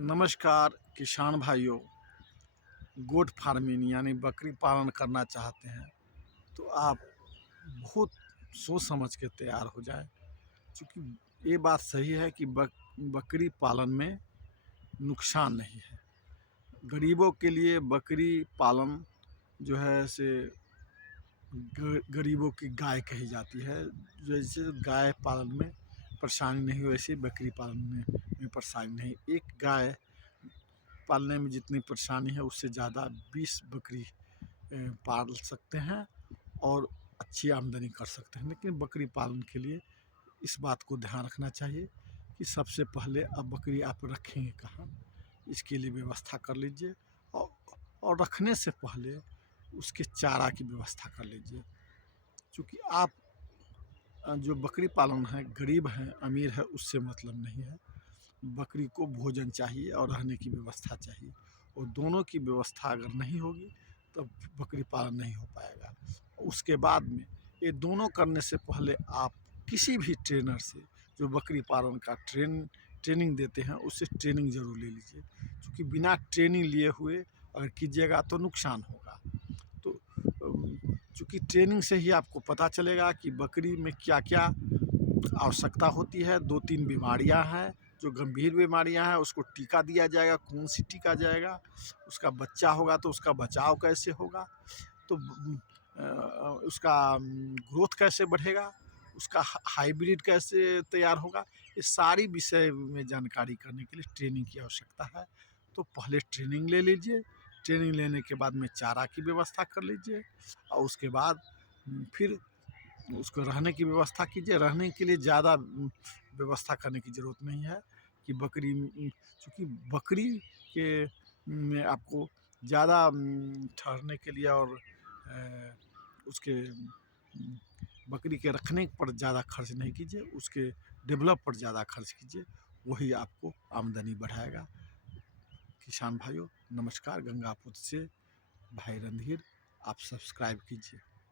नमस्कार किसान भाइयों। गोट फार्मिंग यानी बकरी पालन करना चाहते हैं तो आप बहुत सोच समझ के तैयार हो जाए, क्योंकि ये बात सही है कि बकरी पालन में नुकसान नहीं है। गरीबों के लिए बकरी पालन जो है से गरीबों की गाय कही जाती है। जैसे गाय पालन में परेशानी नहीं, वैसे बकरी पालन में परेशानी नहीं। एक गाय पालने में जितनी परेशानी है उससे ज़्यादा 20 बकरी पाल सकते हैं और अच्छी आमदनी कर सकते हैं। लेकिन बकरी पालन के लिए इस बात को ध्यान रखना चाहिए कि सबसे पहले अब बकरी आप रखेंगे कहाँ, इसके लिए व्यवस्था कर लीजिए। और रखने से पहले उसके चारा की व्यवस्था कर लीजिए, क्योंकि आप जो बकरी पालन है, गरीब हैं अमीर है उससे मतलब नहीं है। बकरी को भोजन चाहिए और रहने की व्यवस्था चाहिए, और दोनों की व्यवस्था अगर नहीं होगी तो बकरी पालन नहीं हो पाएगा। उसके बाद में ये दोनों करने से पहले आप किसी भी ट्रेनर से जो बकरी पालन का ट्रेनिंग देते हैं उससे ट्रेनिंग ज़रूर ले लीजिए, क्योंकि बिना ट्रेनिंग लिए हुए अगर कीजिएगा तो नुकसान होगा। तो चूँकि ट्रेनिंग से ही आपको पता चलेगा कि बकरी में क्या क्या आवश्यकता होती है। 2-3 बीमारियां हैं जो गंभीर बीमारियां हैं, उसको टीका दिया जाएगा। कौन सी टीका जाएगा, उसका बच्चा होगा तो उसका बचाव कैसे होगा, तो उसका ग्रोथ कैसे बढ़ेगा, उसका हाइब्रिड कैसे तैयार होगा, ये सारी विषय में जानकारी करने के लिए ट्रेनिंग की आवश्यकता है। तो पहले ट्रेनिंग ले लीजिए। ट्रेनिंग लेने के बाद में चारा की व्यवस्था कर लीजिए, और उसके बाद फिर उसको रहने की व्यवस्था कीजिए। रहने के लिए ज़्यादा व्यवस्था करने की ज़रूरत नहीं है कि बकरी, चूँकि बकरी के में आपको ज़्यादा ठहरने के लिए और उसके बकरी के रखने पर ज़्यादा खर्च नहीं कीजिए, उसके डेवलप पर ज़्यादा खर्च कीजिए, वही आपको आमदनी बढ़ाएगा। किसान भाइयों नमस्कार, गंगापुत्र से भाई रणधीर। आप सब्सक्राइब कीजिए।